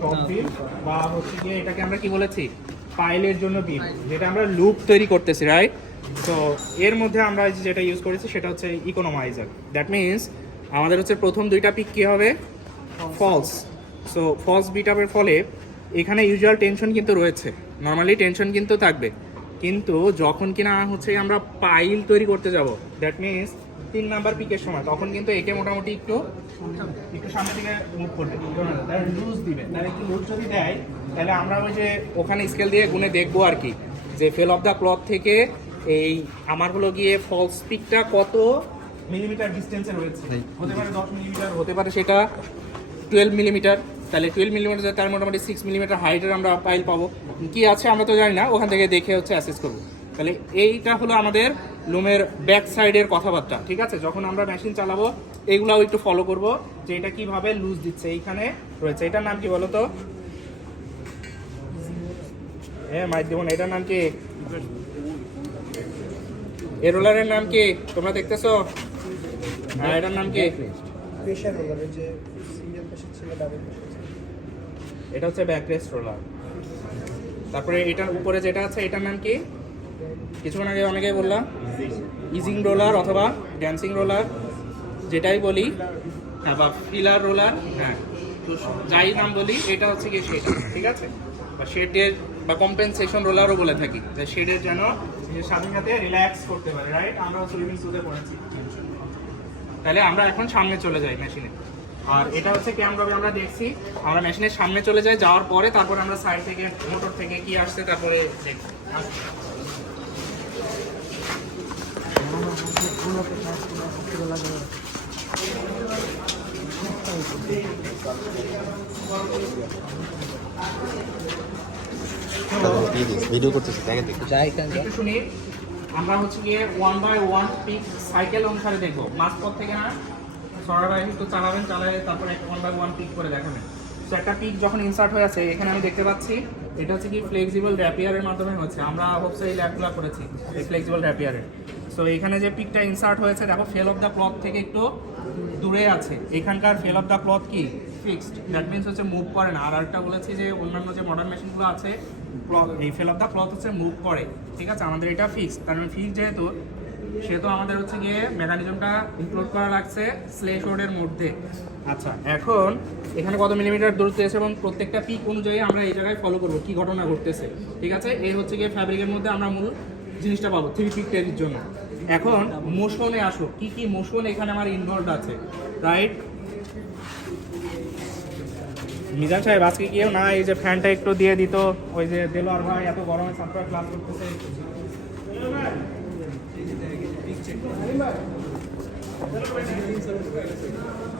Top বিম বা হচ্ছে গিয়ে এটাকে আমরা কি বলেছি পাইলের জন্য বিম, যেটা আমরা লুপ তৈরি করতেছি, রাইট? তো এর মধ্যে আমরা যেটা ইউজ করেছি সেটা হচ্ছে ইকোনমাইজার। দ্যাট মিনস আমাদের হচ্ছে প্রথম দুইটা পিক কী হবে, ফলস। সো ফলস বিটআপের ফলে এখানে ইউজুয়াল টেনশন কিন্তু রয়েছে, নর্মালি টেনশন কিন্তু থাকবে, কিন্তু যখন কিনা হচ্ছে আমরা পাইল তৈরি করতে যাব, দ্যাট মিনস 3 নাম্বার পিকের সময়, তখন কিন্তু একে মোটামুটি একটু সামনে দিকে মুভ করবে, লুজ দিবে। তাহলে একটু লুজ যদি দেয় তাহলে আমরা ওই যে ওখানে স্কেল দিয়ে গুনে দেখবো আর কি, যে ফেল অফ দ্য ক্লথ থেকে এই আমার হলো গিয়ে ফলস পিকটা কত মিলিমিটার ডিস্টেন্সে রয়েছে। হতে পারে 10 মিলিমিটার, হতে পারে সেটা 12 মিলিমিটার। তাহলে 12 মিলিমিটার তার মোটামুটি 6 মিলিমিটার হাইটের আমরা পাইল পাবো। কি আছে আমরা তো জানি না, ওখান থেকে দেখে হচ্ছে অ্যাসেস করবো। তাহলে এইটা হলো আমাদের লুমের ব্যাক সাইডের কথাবার্তা, ঠিক আছে? যখন আমরা মেশিন চালাবো এইগুলাও একটু ফলো করবো যে এটা কিভাবে লুজ দিচ্ছে। এইখানে রয়েছে, এটার নাম কি বলো তো? হ্যাঁ মাইক দেবো না, এটার নাম কি? এই রোলারের নাম কি তোমরা দেখতেছো? হ্যাঁ এটার নাম কি? প্রেসার রোলার, যে সিঙ্গেল প্রেসার ছিল ডাবল প্রেসার। এটা হচ্ছে ব্যাকরেস্ট রোলার। তারপরে এটার উপরে যেটা আছে এটার নাম কি? কিছুক্ষণ আগে অনেকেই বললাম ইজিং রোলার অথবা ড্যান্সিং রোলার, যেটাই বলি, হ্যাঁ, বা ফিলার রোলার, হ্যাঁ, তো যাই নাম বলি এটা হচ্ছে কি সেটা, ঠিক আছে? বা শেডের বা কম্পেনসেশন রোলারও বলে থাকি, যে শেডের যেন সাথে সাথে রিল্যাক্স করতে পারে, রাইট? আমরা সুইমিং সুতে পড়েছি। তাহলে আমরা এখন সামনে চলে যাই মেশিনে, আর এটা হচ্ছে কেমনভাবে আমরা দেখছি, আমরা মেশিনের সামনে চলে যাই, যাওয়ার পরে তারপরে আমরা সাইড থেকে মোটর থেকে কি আসছে তারপরে দেখি। ভিডিও করতেছি, দেখে দেখো একটু শুনি, আমরা হচ্ছে গিয়ে 1 বাই 1 পিক সাইকেল অনুসারে দেখবো, মাঝপথ থেকে না। সরার ভাই একটু চালাবেন, চালায় তারপরে 1 বাই 1 পিক করে দেখাবেন। তো একটা পিক যখন ইনসার্ট হয়ে আছে এখানে আমি দেখতে পাচ্ছি, এটা হচ্ছে কি ফ্লেক্সিবল র্যাপিয়ারের মাধ্যমে হচ্ছে। আমরা হোপসে এই ল্যাবগুলো করেছি এই ফ্লেক্সিবল র্যাপিয়ারের। সো এখানে যে পিকটা ইনসার্ট হয়েছে দেখো ফেল অফ দ্য ক্লথ থেকে একটু দূরে আছে। এখানকার ফেল অফ দ্য ক্লথ কি ফিক্সড, দ্যাট মিনস হচ্ছে মুভ করে না। আর আরেকটা বলেছি যে অন্যান্য যে মডার্ন মেশিনগুলো আছে এই ফেল অফ দ্য ক্লথ হচ্ছে মুভ করে, ঠিক আছে? আমাদের এটা ফিক্সড, কারণ ফিক্সড যেহেতু সেহেতু আমাদের হচ্ছে গিয়ে মেকানিজমটা ইনক্লুড করা লাগছে স্লেশ রোডের মধ্যে। আচ্ছা, এখন এখানে কত মিলিমিটার দূরত্ব আছে এবং প্রত্যেকটা পিক অনুযায়ী আমরা এই জায়গায় ফলো করবো কি ঘটনা ঘটতেছে, ঠিক আছে? এই হচ্ছে গিয়ে ফ্যাব্রিকের মধ্যে আমরা মূল জিনিসটা পাবো 3 পিক টেরির জন্য। এখন মোশনে আসো, কি কি মোশন এখানে আমার ইনভলভ আছে, রাইট? মিজান সাহেব আজকে কেউ না, এই যে ফ্যানটা একটু দিয়ে দিত, ওই যে দেলোয়ার ভাই এত গরমে ছাত্ররা ক্লাস করতেছে।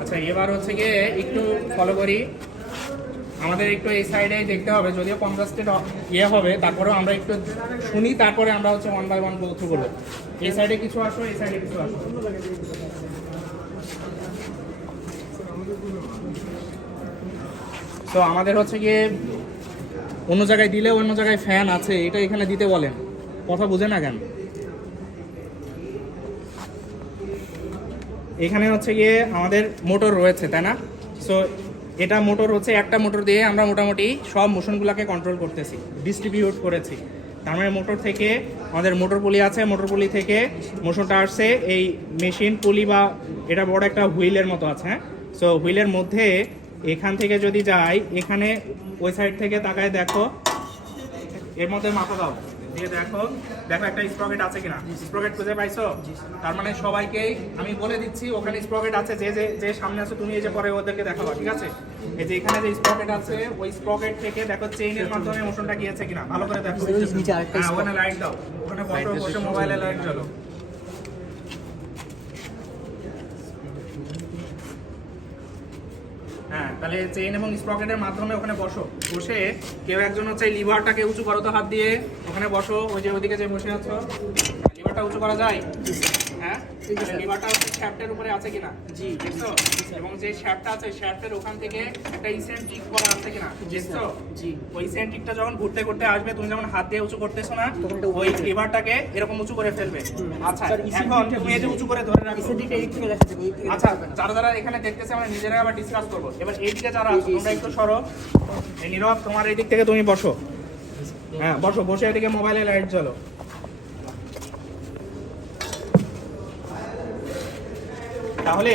আচ্ছা, এবার হচ্ছে গিয়ে একটু ফলো করি, আমাদের একটু এই সাইডে দেখতে হবে, যদিও কনট্রাস্টেড ইয়ে হবে, তারপরেও আমরা একটু শুনি, তারপরে আমরা হচ্ছে 1 বাই 1 গো থ্রু করবো। এই সাইডে কিছু আসো, এই সাইডে কিছু আসো। তো আমাদের হচ্ছে গিয়ে অন্য জায়গায় দিলে অন্য জায়গায় ফ্যান আছে, এটা এখানে দিতে বলেন, কথা বুঝে না কেন? এখানে হচ্ছে গিয়ে আমাদের মোটর রয়েছে, তাই না? সো এটা মোটর হচ্ছে, একটা মোটর দিয়ে আমরা মোটামুটি সব মোশনগুলোকে কন্ট্রোল করতেছি, ডিস্ট্রিবিউট করেছি। তার মানে মোটর থেকে আমাদের মোটর পুলি আছে, মোটর পুলি থেকে মোশনটা আসছে এই মেশিন পুলি, বা এটা বড় একটা হুইলের মতো আছে, হ্যাঁ? সো হুইলের মধ্যে এখান থেকে যদি যাই, এখানে ওই সাইড থেকে তাকায় দেখো, এর মধ্যে মাথা দাও দিয়ে দেখো, দেখো একটা স্প্রকেট আছে কিনা। স্প্রকেট খুঁজে পাইছো? তার মানে সবাইকেই আমি বলে দিচ্ছি ওখানে স্প্রকেট আছে, যে যে যে সামনে আছে তুমি এই যে পরে ওদেরকে দেখাবো, ঠিক আছে? এই যে এখানে যে স্প্রকেট আছে ওই স্প্রকেট থেকে দেখো চেইনের মাধ্যমে মোশনটা গিয়েছে কিনা, ভালো করে দেখো। হ্যাঁ, ওখানে লাইট দাও, ওখানে বসে মোবাইলে লাইট জ্বালো। হ্যাঁ, তাহলে চেইন এবং স্প্রকেটের মাধ্যমে ওখানে বসো, বসে কেউ একজন হচ্ছে লিভারটাকে উঁচু করো তো হাত দিয়ে, ওখানে বসো, ওই যে ওইদিকে যে বসে আছো, লিভারটা উঁচু করা যায়? হ্যাঁ, লিভারটা হচ্ছে শ্যাফটের উপরে আছে কিনা জি দেখছো এবং যে শ্যাফটটা আছে শ্যাফটের ওখান থেকে একটা ইসেন্ট্রিক করা আছে কিনা দেখছো জি ওই ইসেন্ট্রিকটা যখন ঘুরতে ঘুরতে আসবে তুমি যখন হাত দিয়ে উঁচু করতেছো না ওই লিভারটাকে এরকম উঁচু করে ফেলবে আচ্ছা এখন তুমি এই যে উঁচু করে ধরে রাখো আচ্ছা যারা যারা এখানে দেখতেছে আমরা নিজেরাই আবার ডিসকাস করবো এবার এই দিকে যারা আছো তোমরা একটু সরো এই নীরব তোমার এই দিক থেকে তুমি বসো হ্যাঁ বসো বসে এদিকে মোবাইলে লাইট জ্বলো তাহলে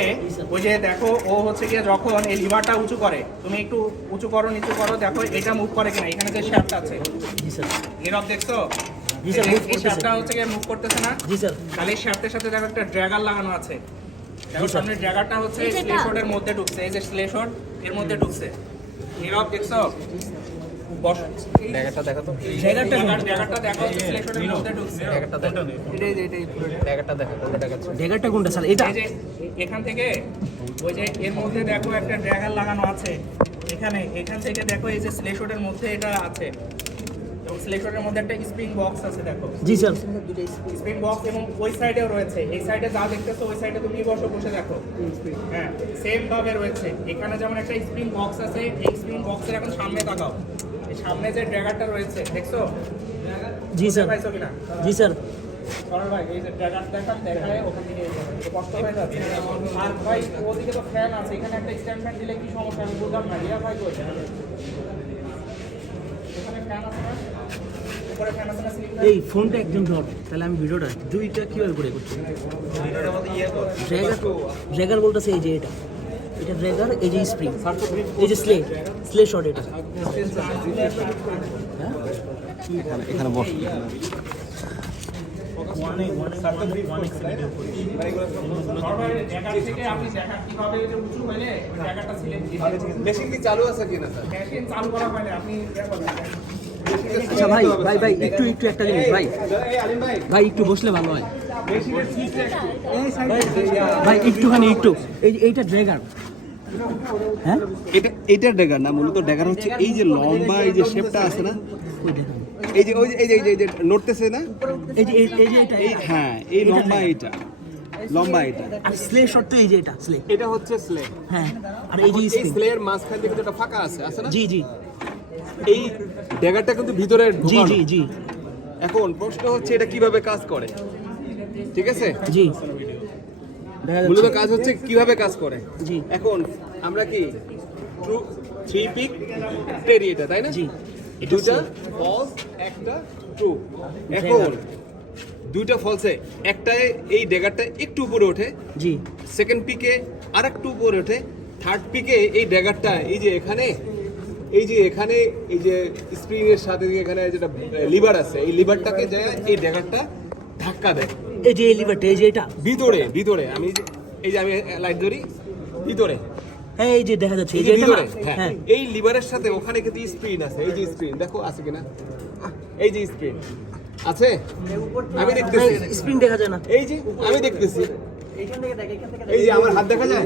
ওই যে দেখো ও হচ্ছে গিয়ে যখন এই লিভারটা উঁচু করে তুমি একটু উঁচু করো নিচু করো দেখো এটা মুভ করে কিনা এখানে যে শ্যাফট আছে জি স্যার নীরব দেখছো জি স্যার মুভ এই করতেছে শ্যাফটটা হচ্ছে গিয়ে মুভ করতেছে না জি স্যার তাহলে এই শ্যাফটের সাথে দেখো একটা ড্র্যাগার লাগানো আছে দেখো সামনে ড্র্যাগারটা হচ্ছে স্লেশোডের মধ্যে ঢুকছে এই যে স্লেশোড এর মধ্যে ঢুকছে নীরব দেখছো বস ড্যাগারটা দেখো তো ড্র্যাগারটা দেখো স্লেশোডের মধ্যে ঢুকছে ড্যাগারটা দেখো এটাই ড্যাগারটা দেখো কোনটা দেখাচ্ছে ড্যাগারটা কোনটা স্যার এটা এই যে এখান থেকে ওই যে এর মধ্যে দেখো একটা ড্র্যাগার লাগানো আছে এখান থেকে দেখো এই যে স্লেশোডের মধ্যে এটা আছে এবং স্লেশোডের মধ্যে একটা স্প্রিং বক্স আছে দেখো জি স্যার স্প্রিং বক্স এবং ওই সাইডেও রয়েছে এই সাইডে যা দেখতেছো ওই সাইডে তুমি বসে দেখো হ্যাঁ সেম ভাবে রয়েছে এখানে যেমন একটা স্প্রিং বক্স আছে এই স্প্রিং বক্সের এখন সামনে তাকাও এই সামনে যে ড্র্যাগারটা রয়েছে দেখছো জি স্যার পাইছো কিনা জি স্যার সরল ভাই এই যে ড্র্যাগার দেখায় ওখান থেকে কষ্ট হয়ে যাচ্ছে আর ভাই ওদিকে তো ফ্যান আছে এখানে একটা স্ট্যান্ড ফ্যান দিলে কি সমস্যা আমি বুঝলাম না রিয়া ভাই কই এখানে ফ্যান আছে না উপরে ফ্যান আছে না সিলিং এই ফোনটা একজন ধর তাহলে আমি ভিডিওটা দুইটা কিভাবে করে করছি ড্র্যাগার বলতেছে এই যে এটা ড্র্যাগার এই যে স্প্রিং এই যে স্লে শট এটা এখানে বস ড্র্যাগার থেকে আপনি দেখা কিভাবে যে উঁচু হইলে ড্র্যাগারটা সিলেক্ট মেশিন কি চালু আছে কিনা স্যার মেশিন চালু করা হয় না আপনি ইয়ে করবেন আচ্ছা ভাই একটু একটা জিনিস ভাই একটু বসলে ভালো হয় ভাই একটুখানি এইটা ড্র্যাগার হ্যাঁ এটা ড্যাগার না মূলত ড্যাগার হচ্ছে এই যে লম্বা এই যে শেপটা আছে না ওই দেখুন এই যে এই যে নড়তেছে না এই যে এটা এই হ্যাঁ এই লম্বা এটা আর স্লে শট তো এই যে এটা স্লে এটা হচ্ছে স্লে হ্যাঁ আর এই যে এই স্প্রিং স্লের মাঝখান থেকে যেটা ফাঁকা আছে না জি জি এই ড্যাগারটা কিন্তু ভিতরে জি ঢোকানো। জি জি এখন প্রশ্ন হচ্ছে এটা কিভাবে কাজ করে ঠিক আছে জি দেখা মূলত যাচ্ছে কাজ হচ্ছে কিভাবে কাজ করে জি এখন আমরা কি ট্রু থ্রি পিক টেরি এটা তাই না জি দুটা ফলস একটা ট্রু এখন দুইটা ফলসে একটায় এই ড্যাগারটা একটু উপরে ওঠে জি সেকেন্ড পিকে আর একটু উপরে ওঠে থার্ড পিকে এই ড্যাগারটা এই যে এখানে এই যে স্প্রিং এর সাথে এখানে যেটা লিভার আছে এই লিভারটাকে যায় এই ড্যাগারটা ধাক্কা দেয় এই যে লিভারটা এই যে এটা ভিতরে আমি লাইট ধরি ভিতরে হ্যাঁ এই যে দেখা যাচ্ছে এই এই যে যে এটা ভিতরে না? হ্যাঁ হ্যাঁ এই লিভারের সাথে ওখানে কিন্তু স্প্রিং আছে এই যে স্প্রিং দেখো আছে কিনা এই যে স্প্রিং আছে আমি দেখতেছি স্প্রিং দেখা যায় না এই যে আমি দেখতেছি এই যে আমার হাত দেখা যায়